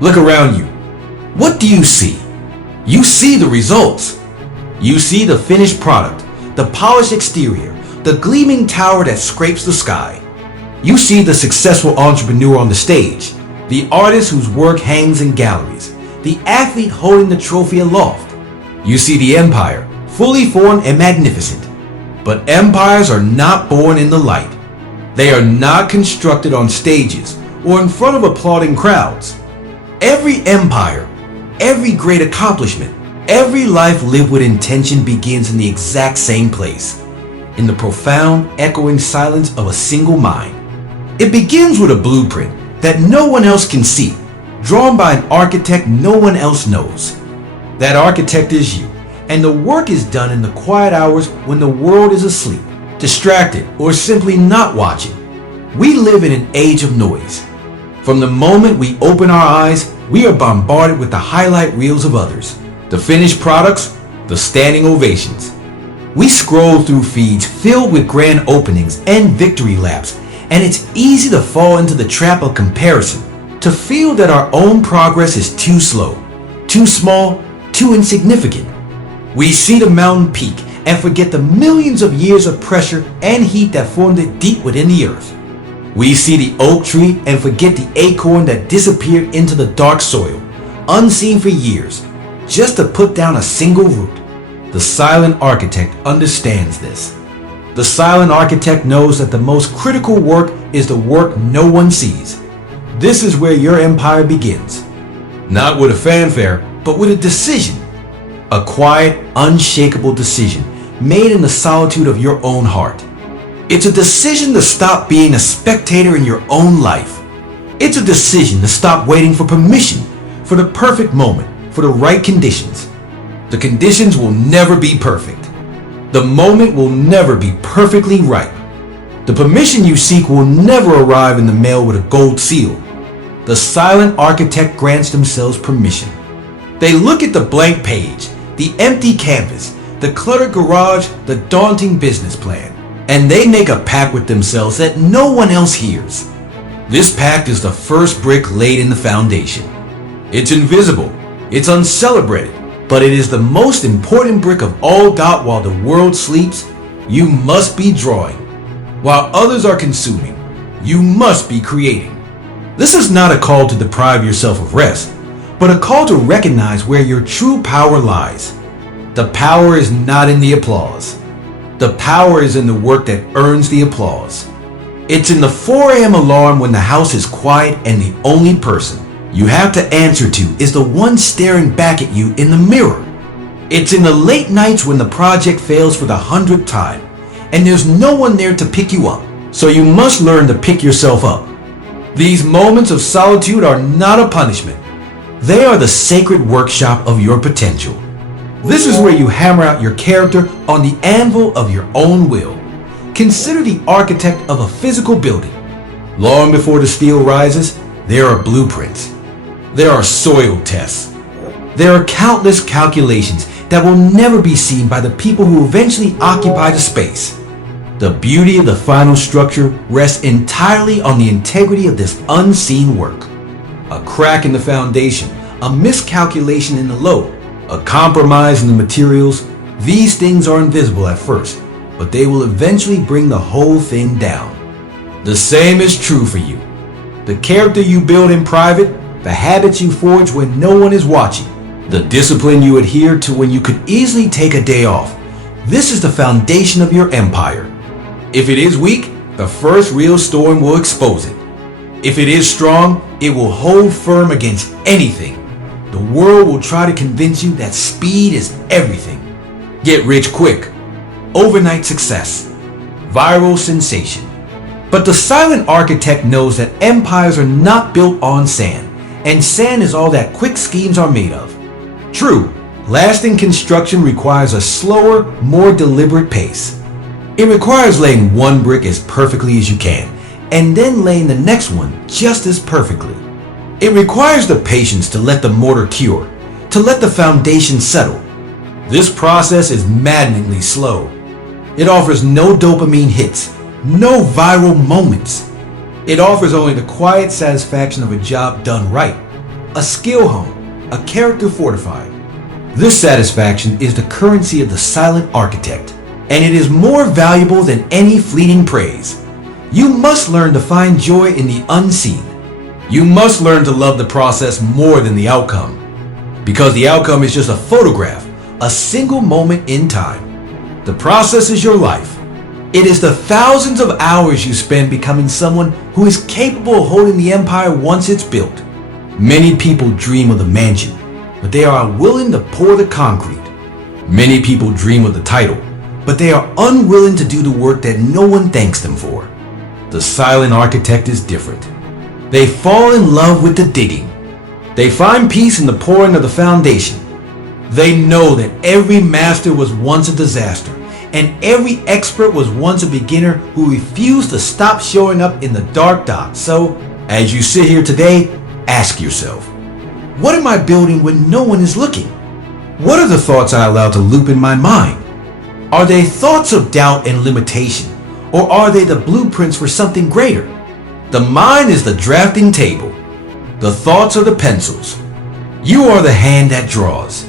Look around you. What do you see? You see the results. You see the finished product, the polished exterior, the gleaming tower that scrapes the sky. You see the successful entrepreneur on the stage, the artist whose work hangs in galleries, the athlete holding the trophy aloft. You see the empire, fully formed and magnificent. But empires are not born in the light. They are not constructed on stages or in front of applauding crowds. Every empire, every great accomplishment, every life lived with intention begins in the exact same place, in the profound, echoing silence of a single mind. It begins with a blueprint that no one else can see, drawn by an architect no one else knows. That architect is you, and the work is done in the quiet hours when the world is asleep, distracted, or simply not watching. We live in an age of noise. From the moment we open our eyes, we are bombarded with the highlight reels of others, the finished products, the standing ovations. We scroll through feeds filled with grand openings and victory laps, and it's easy to fall into the trap of comparison, to feel that our own progress is too slow, too small, too insignificant. We see the mountain peak and forget the millions of years of pressure and heat that formed it deep within the earth. We see the oak tree and forget the acorn that disappeared into the dark soil, unseen for years, just to put down a single root. The silent architect understands this. The silent architect knows that the most critical work is the work no one sees. This is where your empire begins. Not with a fanfare, but with a decision. A quiet, unshakable decision made in the solitude of your own heart. It's a decision to stop being a spectator in your own life. It's a decision to stop waiting for permission, for the perfect moment, for the right conditions. The conditions will never be perfect. The moment will never be perfectly ripe. The permission you seek will never arrive in the mail with a gold seal. The silent architect grants themselves permission. They look at the blank page, the empty canvas, the cluttered garage, the daunting business plan, and they make a pact with themselves that no one else hears. This pact is the first brick laid in the foundation. It's invisible, it's uncelebrated, but it is the most important brick of all got while the world sleeps. You must be drawing. While others are consuming, you must be creating. This is not a call to deprive yourself of rest, but a call to recognize where your true power lies. The power is not in the applause. The power is in the work that earns the applause. It's in the 4 a.m. alarm when the house is quiet and the only person you have to answer to is the one staring back at you in the mirror. It's in the late nights when the project fails for the 100th time and there's no one there to pick you up, so you must learn to pick yourself up. These moments of solitude are not a punishment. They are the sacred workshop of your potential. This is where you hammer out your character on the anvil of your own will. Consider the architect of a physical building. Long before the steel rises, there are blueprints. There are soil tests. There are countless calculations that will never be seen by the people who eventually occupy the space. The beauty of the final structure rests entirely on the integrity of this unseen work. A crack in the foundation, a miscalculation in the load, a compromise in the materials, these things are invisible at first, but they will eventually bring the whole thing down. The same is true for you. The character you build in private, the habits you forge when no one is watching, the discipline you adhere to when you could easily take a day off. This is the foundation of your empire. If it is weak, the first real storm will expose it. If it is strong, it will hold firm against anything. The world will try to convince you that speed is everything. Get rich quick, overnight success, viral sensation. But the silent architect knows that empires are not built on sand, and sand is all that quick schemes are made of. True, lasting construction requires a slower, more deliberate pace. It requires laying one brick as perfectly as you can, and then laying the next one just as perfectly. It requires the patience to let the mortar cure, to let the foundation settle. This process is maddeningly slow. It offers no dopamine hits, no viral moments. It offers only the quiet satisfaction of a job done right. a skill honed, a character fortified. This satisfaction is the currency of the silent architect, and it is more valuable than any fleeting praise. You must learn to find joy in the unseen. You must learn to love the process more than the outcome, because the outcome is just a photograph, a single moment in time. The process is your life. It is the thousands of hours you spend becoming someone who is capable of holding the empire once it's built. Many people dream of the mansion, but they are unwilling to pour the concrete. Many people dream of the title, but they are unwilling to do the work that no one thanks them for. The silent architect is different. They fall in love with the digging. They find peace in the pouring of the foundation. They know that every master was once a disaster, and every expert was once a beginner who refused to stop showing up in the dark dock. So, as you sit here today, ask yourself, what am I building when no one is looking? What are the thoughts I allow to loop in my mind? Are they thoughts of doubt and limitation, or are they the blueprints for something greater? The mind is the drafting table. The thoughts are the pencils. You are the hand that draws.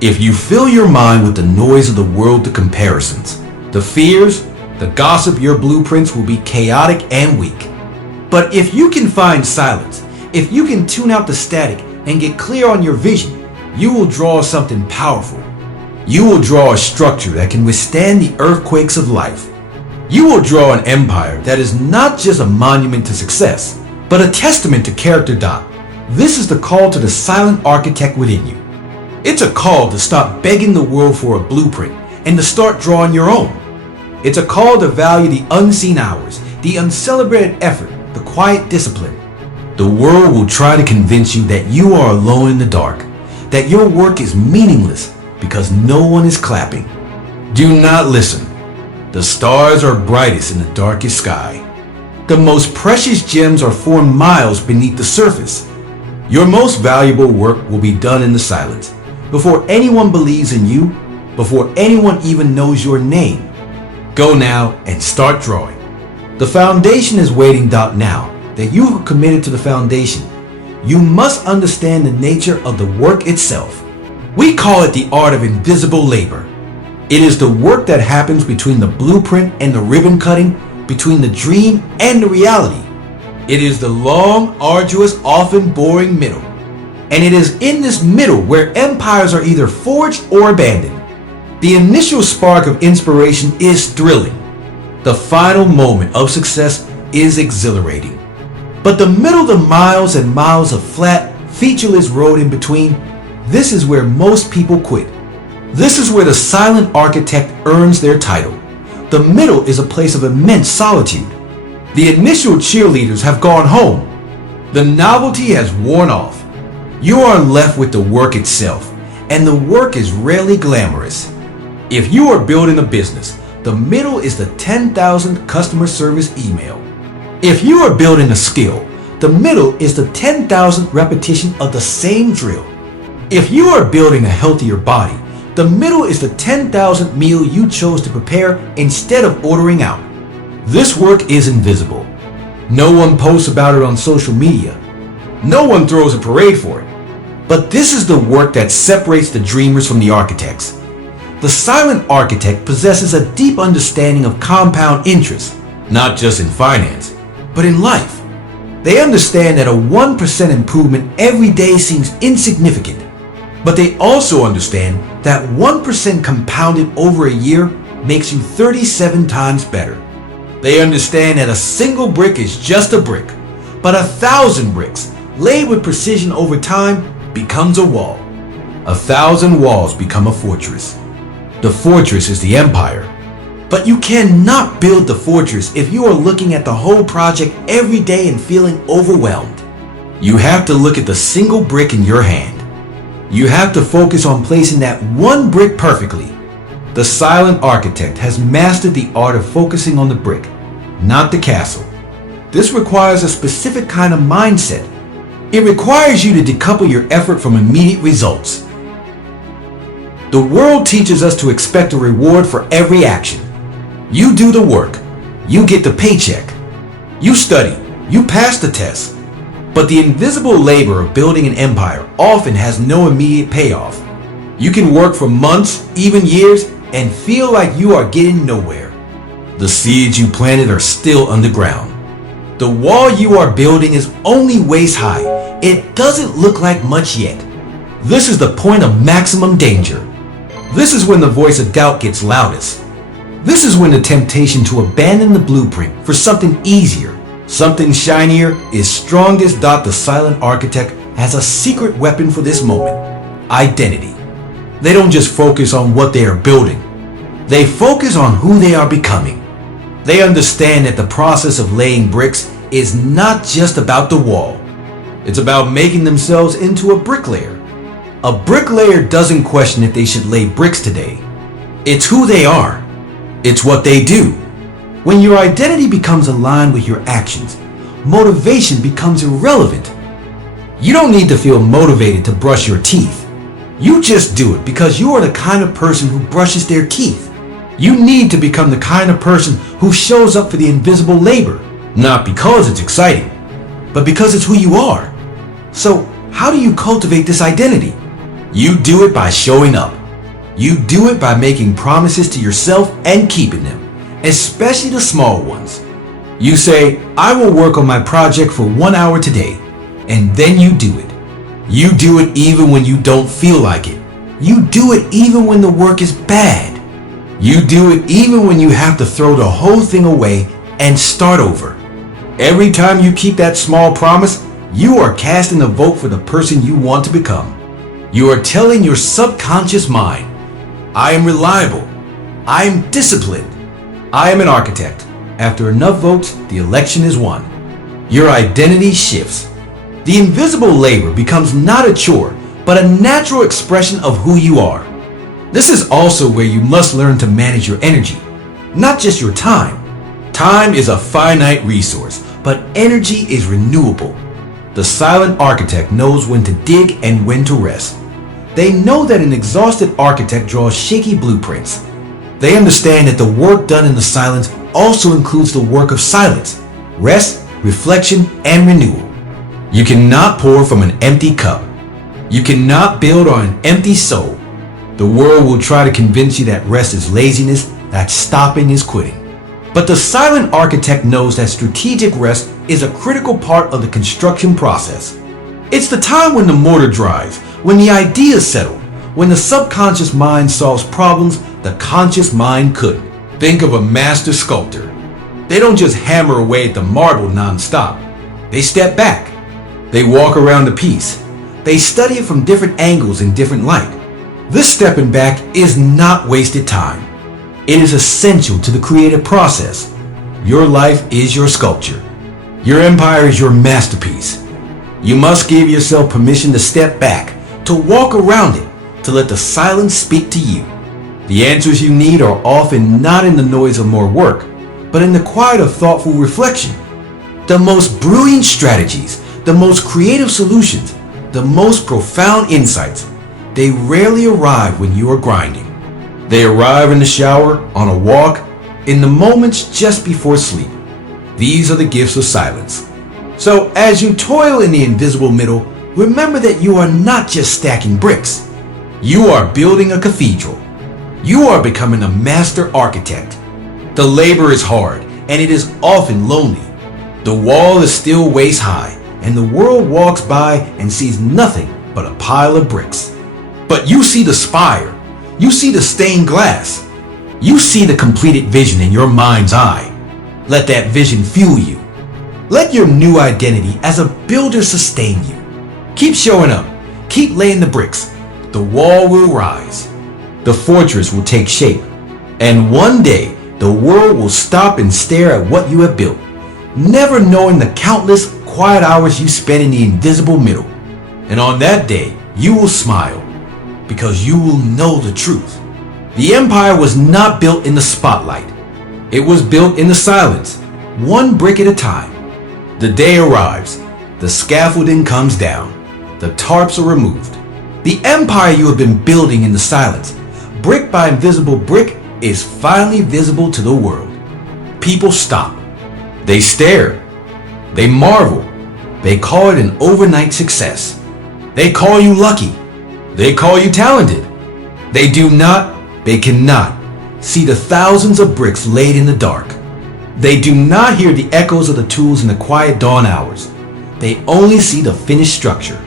If you fill your mind with the noise of the world, the comparisons, the fears, the gossip, your blueprints will be chaotic and weak. But if you can find silence, if you can tune out the static and get clear on your vision, you will draw something powerful. You will draw a structure that can withstand the earthquakes of life. You will draw an empire that is not just a monument to success, but a testament to character. This is the call to the silent architect within you. It's a call to stop begging the world for a blueprint and to start drawing your own. It's a call to value the unseen hours, the uncelebrated effort, the quiet discipline. The world will try to convince you that you are alone in the dark, that your work is meaningless because no one is clapping. Do not listen. The stars are brightest in the darkest sky. The most precious gems are formed miles beneath the surface. Your most valuable work will be done in the silence, before anyone believes in you, before anyone even knows your name. Go now and start drawing. The foundation is waiting. Now that you are committed to the foundation, you must understand the nature of the work itself. We call it the art of invisible labor. It is the work that happens between the blueprint and the ribbon cutting, between the dream and the reality. It is the long, arduous, often boring middle. And it is in this middle where empires are either forged or abandoned. The initial spark of inspiration is thrilling. The final moment of success is exhilarating. But the middle, the miles and miles of flat, featureless road in between, this is where most people quit. This is where the silent architect earns their title. The middle is a place of immense solitude. The initial cheerleaders have gone home. The novelty has worn off. You are left with the work itself, and the work is rarely glamorous. If you are building a business, the middle is the 10,000th customer service email. If you are building a skill, the middle is the 10,000th repetition of the same drill. If you are building a healthier body, the middle is the 10,000th meal you chose to prepare instead of ordering out. This work is invisible. No one posts about it on social media. No one throws a parade for it. But this is the work that separates the dreamers from the architects. The silent architect possesses a deep understanding of compound interest, not just in finance, but in life. They understand that a 1% improvement every day seems insignificant, but they also understand that 1% compounded over a year makes you 37 times better. They understand that a single brick is just a brick, but 1,000 bricks laid with precision over time becomes a wall. 1,000 walls become a fortress. The fortress is the empire. But you cannot build the fortress if you are looking at the whole project every day and feeling overwhelmed. You have to look at the single brick in your hand. You have to focus on placing that one brick perfectly. The silent architect has mastered the art of focusing on the brick, not the castle. This requires a specific kind of mindset. It requires you to decouple your effort from immediate results. The world teaches us to expect a reward for every action. You do the work, you get the paycheck. You study, you pass the test. But the invisible labor of building an empire often has no immediate payoff. You can work for months, even years, and feel like you are getting nowhere. The seeds you planted are still underground. The wall you are building is only waist high. It doesn't look like much yet. This is the point of maximum danger. This is when the voice of doubt gets loudest. This is when the temptation to abandon the blueprint for something easier, something shinier, is strongest. The silent architect has a secret weapon for this moment: identity. They don't just focus on what they are building. They focus on who they are becoming. They understand that the process of laying bricks is not just about the wall. It's about making themselves into a bricklayer. A bricklayer doesn't question if they should lay bricks today. It's who they are. It's what they do. When your identity becomes aligned with your actions, motivation becomes irrelevant. You don't need to feel motivated to brush your teeth. You just do it because you are the kind of person who brushes their teeth. You need to become the kind of person who shows up for the invisible labor, not because it's exciting, but because it's who you are. So, how do you cultivate this identity? You do it by showing up. You do it by making promises to yourself and keeping them, especially the small ones. You say, I will work on my project for 1 hour today, and then you do it. You do it even when you don't feel like it. You do it even when the work is bad. You do it even when you have to throw the whole thing away and start over. Every time you keep that small promise, you are casting a vote for the person you want to become. You are telling your subconscious mind, I am reliable. I am disciplined. I am an architect. After enough votes, the election is won. Your identity shifts. The invisible labor becomes not a chore, but a natural expression of who you are. This is also where you must learn to manage your energy, not just your time. Time is a finite resource, but energy is renewable. The silent architect knows when to dig and when to rest. They know that an exhausted architect draws shaky blueprints. They understand that the work done in the silence also includes the work of silence, rest, reflection, and renewal. You cannot pour from an empty cup. You cannot build on an empty soul. The world will try to convince you that rest is laziness, that stopping is quitting. But the silent architect knows that strategic rest is a critical part of the construction process. It's the time when the mortar dries, when the ideas settle, when the subconscious mind solves problems the conscious mind couldn't. Think of a master sculptor. They don't just hammer away at the marble non-stop. They step back. They walk around the piece. They study it from different angles in different light. This stepping back is not wasted time. It is essential to the creative process. Your life is your sculpture. Your empire is your masterpiece. You must give yourself permission to step back, to walk around it, to let the silence speak to you. The answers you need are often not in the noise of more work, but in the quiet of thoughtful reflection. The most brilliant strategies, the most creative solutions, the most profound insights, they rarely arrive when you are grinding. They arrive in the shower, on a walk, in the moments just before sleep. These are the gifts of silence. So as you toil in the invisible middle, remember that you are not just stacking bricks. You are building a cathedral. You are becoming a master architect. The labor is hard, and it is often lonely. The wall is still waist high, and the world walks by and sees nothing but a pile of bricks. But you see the spire. You see the stained glass. You see the completed vision in your mind's eye. Let that vision fuel you. Let your new identity as a builder sustain you. Keep showing up. Keep laying the bricks. The wall will rise. The fortress will take shape. And one day, the world will stop and stare at what you have built, never knowing the countless quiet hours you spent in the invisible middle. And on that day, you will smile, because you will know the truth. The empire was not built in the spotlight. It was built in the silence, one brick at a time. The day arrives. The scaffolding comes down. The tarps are removed. The empire you have been building in the silence, brick by invisible brick, is finally visible to the world. People stop. They stare. They marvel. They call it an overnight success. They call you lucky. They call you talented. They cannot see the thousands of bricks laid in the dark. They do not hear the echoes of the tools in the quiet dawn hours. They only see the finished structure.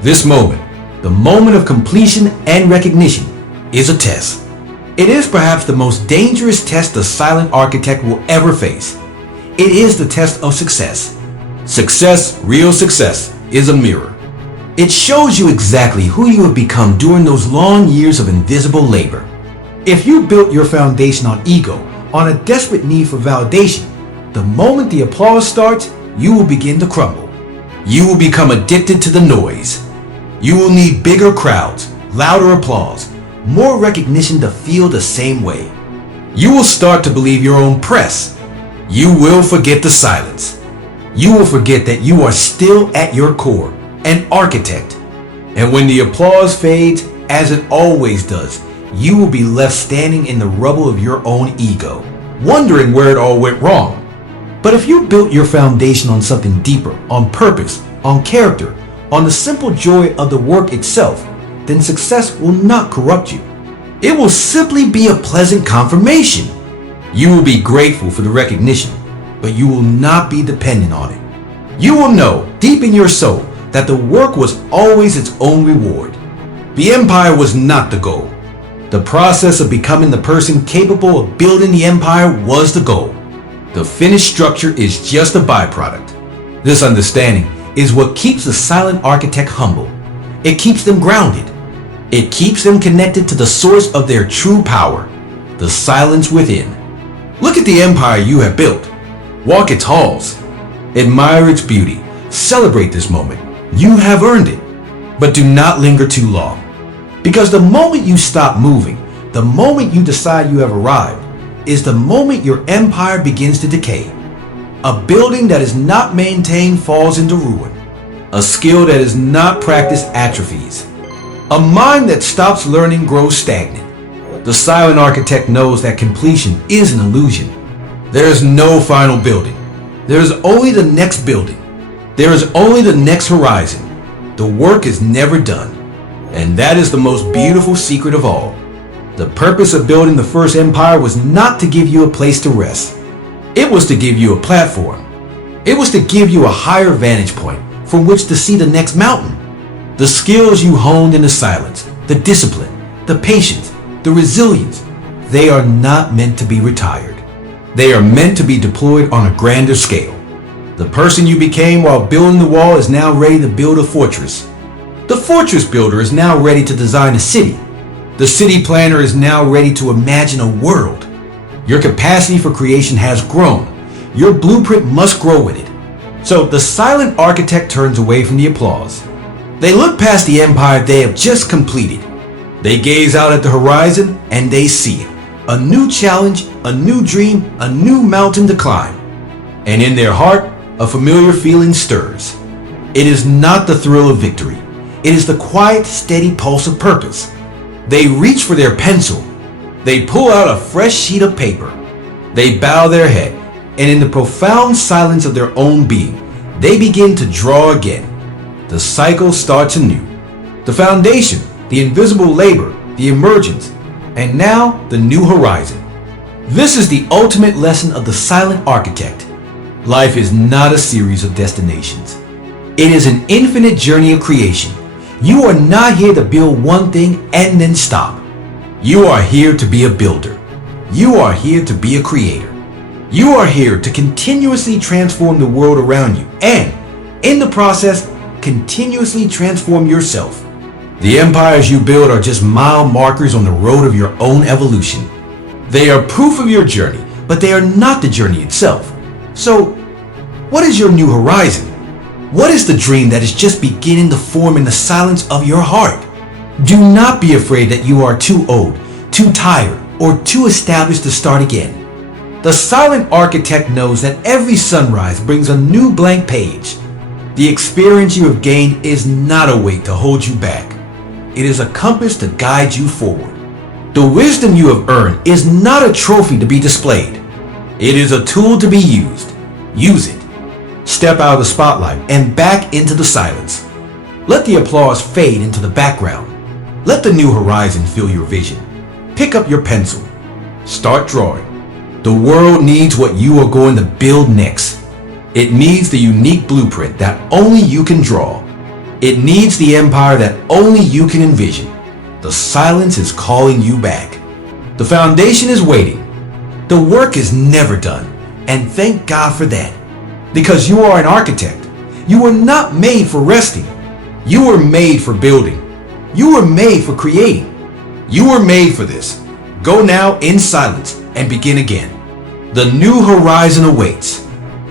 This moment, the moment of completion and recognition, is a test. It is perhaps the most dangerous test the silent architect will ever face. It is the test of success. Success, real success, is a mirror. It shows you exactly who you have become during those long years of invisible labor. If you built your foundation on ego, on a desperate need for validation, the moment the applause starts, you will begin to crumble. You will become addicted to the noise. You will need bigger crowds, louder applause, more recognition to feel the same way. You will start to believe your own press. You will forget the silence. You will forget that you are still at your core an architect. And when the applause fades, as it always does, you will be left standing in the rubble of your own ego, wondering where it all went wrong. But if you built your foundation on something deeper, on purpose, on character, on the simple joy of the work itself, then success will not corrupt you. It will simply be a pleasant confirmation. You will be grateful for the recognition, but you will not be dependent on it. You will know deep in your soul that the work was always its own reward. The empire was not the goal. The process of becoming the person capable of building the empire was the goal. The finished structure is just a byproduct. This understanding is what keeps the silent architect humble. It keeps them grounded. It keeps them connected to the source of their true power, the silence within. Look at the empire you have built. Walk its halls. Admire its beauty. Celebrate this moment. You have earned it. But do not linger too long. Because the moment you stop moving, the moment you decide you have arrived, is the moment your empire begins to decay. A building that is not maintained falls into ruin. A skill that is not practiced atrophies. A mind that stops learning grows stagnant. The silent architect knows that completion is an illusion. There is no final building. There is only the next building. There is only the next horizon. The work is never done. And that is the most beautiful secret of all. The purpose of building the first empire was not to give you a place to rest. It was to give you a platform. It was to give you a higher vantage point from which to see the next mountain. The skills you honed in the silence, the discipline, the patience, the resilience, they are not meant to be retired. They are meant to be deployed on a grander scale. The person you became while building the wall is now ready to build a fortress. The fortress builder is now ready to design a city. The city planner is now ready to imagine a world. Your capacity for creation has grown. Your blueprint must grow with it. So the silent architect turns away from the applause. They look past the empire they have just completed. They gaze out at the horizon and they see it. A new challenge, a new dream, a new mountain to climb. And in their heart, a familiar feeling stirs. It is not the thrill of victory. It is the quiet, steady pulse of purpose. They reach for their pencil. They pull out a fresh sheet of paper. They bow their head, and in the profound silence of their own being, they begin to draw again. The cycle starts anew. The foundation, the invisible labor, the emergence, and now the new horizon. This is the ultimate lesson of the silent architect. Life is not a series of destinations. It is an infinite journey of creation. You are not here to build one thing and then stop. You are here to be a builder. You are here to be a creator. You are here to continuously transform the world around you and, in the process, continuously transform yourself. The empires you build are just mile markers on the road of your own evolution. They are proof of your journey, but they are not the journey itself. So, what is your new horizon? What is the dream that is just beginning to form in the silence of your heart? Do not be afraid that you are too old, too tired, or too established to start again. The silent architect knows that every sunrise brings a new blank page. The experience you have gained is not a weight to hold you back. It is a compass to guide you forward. The wisdom you have earned is not a trophy to be displayed. It is a tool to be used. Use it. Step out of the spotlight and back into the silence. Let the applause fade into the background. Let the new horizon fill your vision. Pick up your pencil. Start drawing. The world needs what you are going to build next. It needs the unique blueprint that only you can draw. It needs the empire that only you can envision. The silence is calling you back. The foundation is waiting. The work is never done, and thank God for that. Because you are an architect. You were not made for resting. You were made for building. You were made for creating. You were made for this. Go now in silence and begin again. The new horizon awaits.